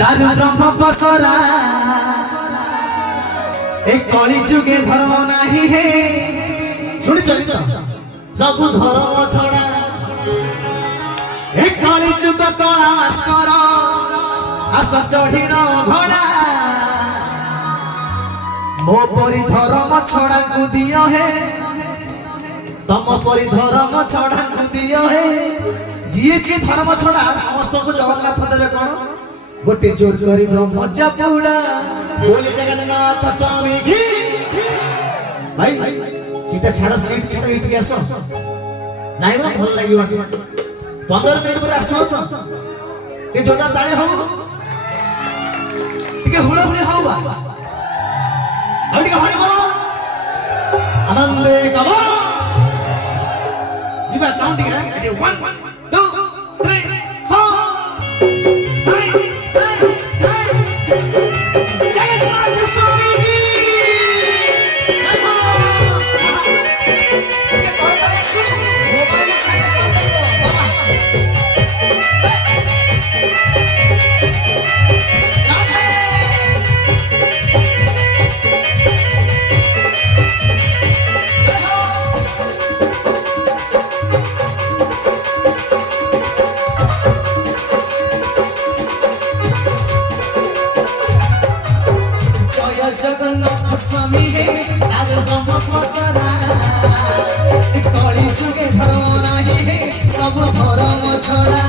दारु ब्रह्म पसरा एक कली जुगे धर्म नाही हे शुणी चलित सब धर्म छड़ा एक कली जुग कला मास्टर आस चढ़ीन घोड़ा मो परी धर्म छड़ा को दियो है तम परी धर्म छड़ा को दियो है जी जी धर्म छड़ा समस्त को जगन्नाथ देवे कौन गोटे जोर करी ब्रह्म चापुड़ा बोले जगन्नाथ स्वामी की भाई सीटा छाड़ सीट छाड़ इट आस नाइ बा भल लागियो 15 मिनिट पर आसो ए जोड़ा ताळे हो टिके हुड़ा हुड़ी हो बा आ टिके हरि बोल आनंदे कबा जीवा काउंट टिके 1 2 3 4 जगन्नाथ स्वामी की जगन्नाथ स्वामी है ब्रह्म पसरा कली जुगे धर्म नाही है सब धर्म छड़ा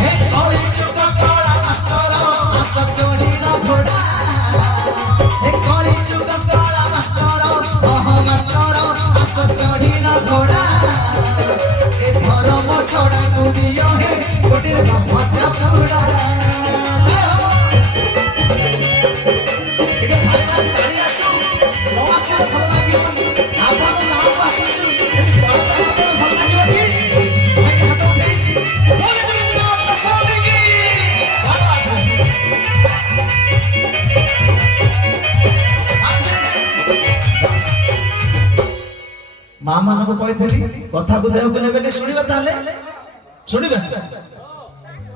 हे कली जुग कला मास्टर आस चढ़ीन घोड़ा हे कली जुग कला मास्टर मास्टर आस चढ़ीन घोड़ा ए धर्म छड़ा को दियो है गोटे ब्रह्म चापुड़ा माँ मान को कही कथा को देह को नेबे शुणिबा ताले शुणिबा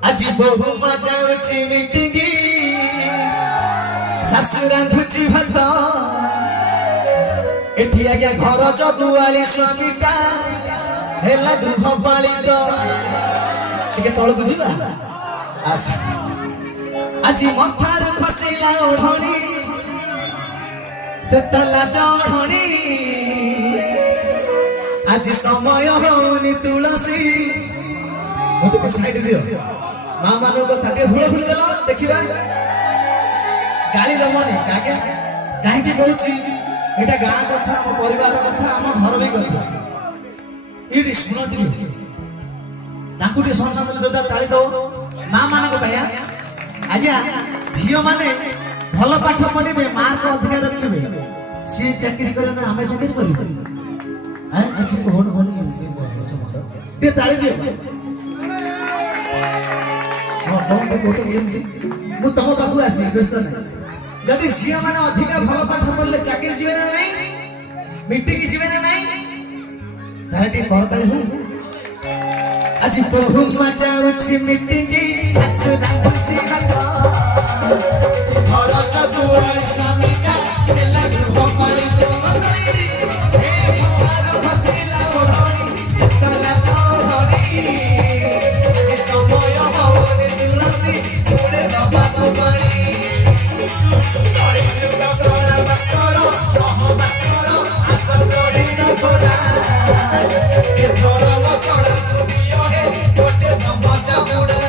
आज बहु मजा अछि मीटिंग सासु रांधुची भात एठी आज्ञा घर जजुआली स्वामीटा हेला गृह पालित टिके तळ बुझिबा अच्छा आज मथार खसिला ओढणी से तला चढ़णी आज समय होनी तुलसी मत के साइड दियो मां मानो कथा के हुळ हुळ देला देखिबा गाली रमनी कागे काहे की कहूची एटा गां कथा हम परिवार कथा हम घर भी कथा इडी सुनटी ताकुटी संसार जोदा ताली दो मां माने को भैया आज्ञा झियो माने भल पाठ पढिबे मार्क अधिकार रखिबे सी चाकरी करे ना हमें चाकरी करिबे हैं अच्छी होन होनी दे ताली दियो हां कौन को तो मु तम बाबू आसी व्यस्त नहीं जदि झिया माने अधिका भल पाठ पढले चाकरी जीवे ना नहीं मीटिंग जीवे ना नहीं ताटी करताले हो आज बहु मजा अछि मीटिंग सासु रांधुची भात घर चतुर स्वामीका केला गृह पालित हे मुखार फसिला ओढणी सतला चढ़णी आज समय होनी तुलसी तोड़े बाबा को बाणी कली जुग कला मास्टर मास्टर आस चढ़ीन घोड़ा ए धर्म छड़ा को दियो हे गोटे ब्रह्म चापुड़ा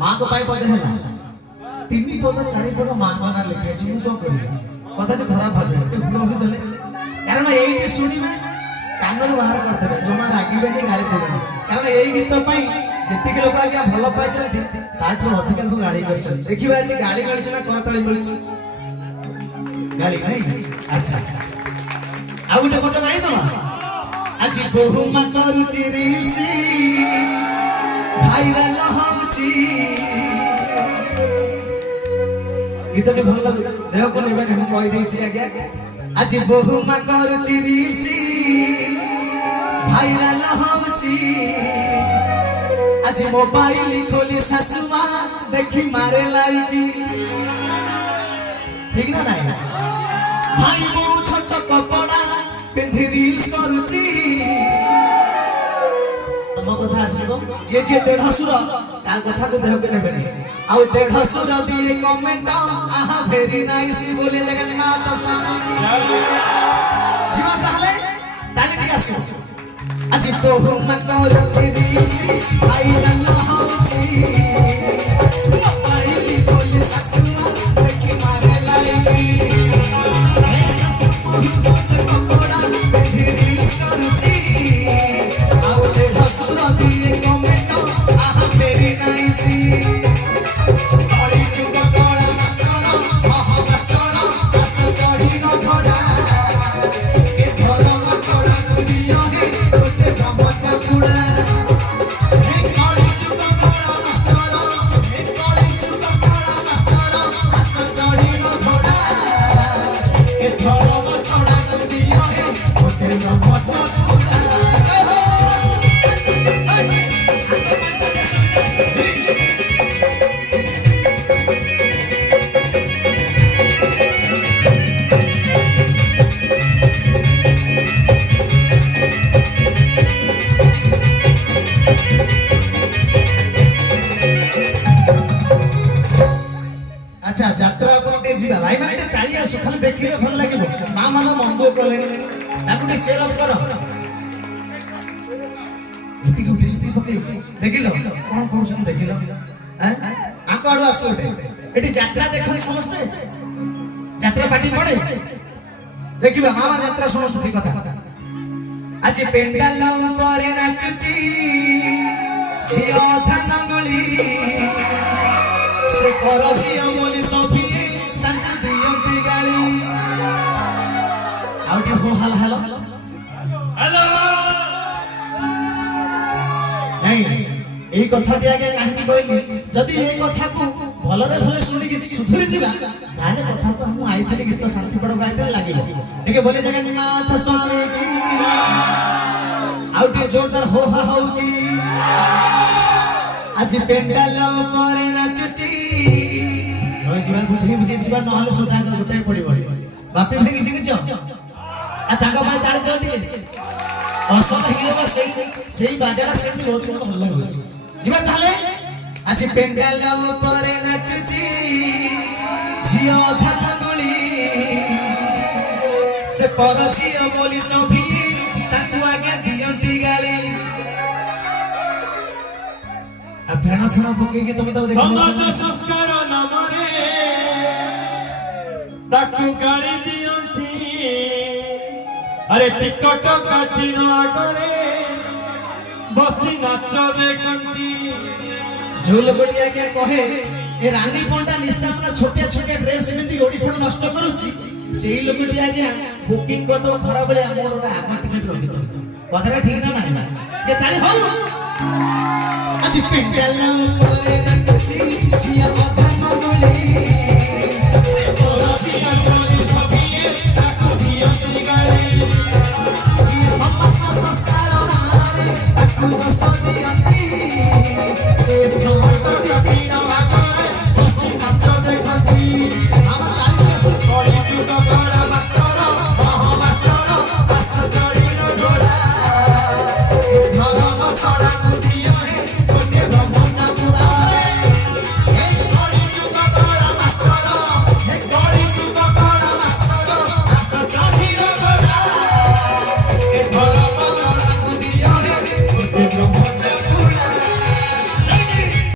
माँ को पाई पद है तीन पद चारि पद माँ माना लिखे छी मु को करी कथा तो खराब भाबे ए भूल भी देले कारण एई सुनिबे कानर बाहर करदेबे जमा रागिबे नहीं गाली देबे कारण एई गीत पाई जेतिक लोक आज्ञा भल पाइछन्ति ताठो अधिक लोक गाली करछन देखिबा आज गाली गाली ना करताली मिलछि गाली नहीं अच्छा आ गुटे पद गाई दो आज बहु मा करूछि रील्स भाइराल होछि गीत के भल लगे देह को नेबे हम कहि दै छी आज्ञा आज बहु मा करूछि रील्स भाइराल होछि आज मोबाइल खोली सासुमा देखी मारे लाइकी ठीक ना नहीं भाई मो छोट कपड़ा पिंधि रील्स करूची तुम कथा आसीबो जे जे देढसुर ता कथा को देह के नेबेनी आ देढसुर दिए कमेंट आहा वेरी नाइस बोले जगन्नाथ स्वामी जीवन ताले ताले की आसीबो आज तो हम करूची रील्स भाइराल होची मोबाइल खोली सासुमा देखी मारे लाइकी कपड़ा पिंधि रील्स करूची आउ देढसुर दिए कमेंट आहा वेरी नाइस कली चुप कड़ा मास्टर आहा मास्टर हाथ चढ़ी न घोड़ा ए धर्म छोड़ा दुनिया है ओते ब्रह्मचा कुड़ा ए कली चुप कड़ा मास्टर ए कली चुप कड़ा मास्टर हाथ चढ़ी न घोड़ा ए धर्म छोड़ा दुनिया है ओते ब्रह्मचा कुड़ा अच्छा यात्रा कोटे जीवा भाई माने तालिया सुखाल देखिले भल लागिबो मां मानो मंदो कले ताकुटे चेल अप करो जति उठी जति पके देखिलो कोन कहउछन देखिलो हैं आकाडो आसो एटी यात्रा देखनि समझते यात्रा पार्टी पड़े देखिबा मामा यात्रा सुनो सुखी कथा आज पेंडाल करे नाचुची झियो धानगुली से कर झियो बोली सफिए तांका दियंती गाली आउटे हो हाल हालो हेलो नहीं এই কথাটি আগে কাহিনী কইলি যদি এই কথাକୁ ভলরে ভলে শুনি কিছু সুধুরি ଯିବା তাহলে কথাକୁ हम আইতলি গীত শান্তি পড় গাইতে লাগিব ঠিক বলে জগন্নাথ স্বামী কি আউটে জোরদার हो हा हो की आज पेंडाल करे नाचुची রই ଯିବା বুঝি বুঝি ଯିବା নহলে সুধা গোটাই পড়িব বাপি ভাই কিছু কিছু आ ताका भाई ताली दो टिके असत हिरो सेई बाजारा सेट रोज को भल होछि जीवा ताले आज पेंडाल परे नाचुची झियो धानगुली से पर झियो बोली सभी ताकू आगे दियंती गाली आ फेणा फेणा पके के तुम तो देखो समाज संस्कार नामरे ताकू गाली दियंती अरे टिकट काटी न आगरे बसी नाच देखंती झोल बटिया के कहे ए रानी पंडा निशान छोटे छोटे ड्रेस एमती ओडिसा नष्ट करूची सेही लोकटी आज्ञा बुकिंग कर दो खराब बेले हमर ओटा आगा टिकट रखि दो कथरा ठीक ना नाही के ताली हो आज पेंडाल परे नाचची झिया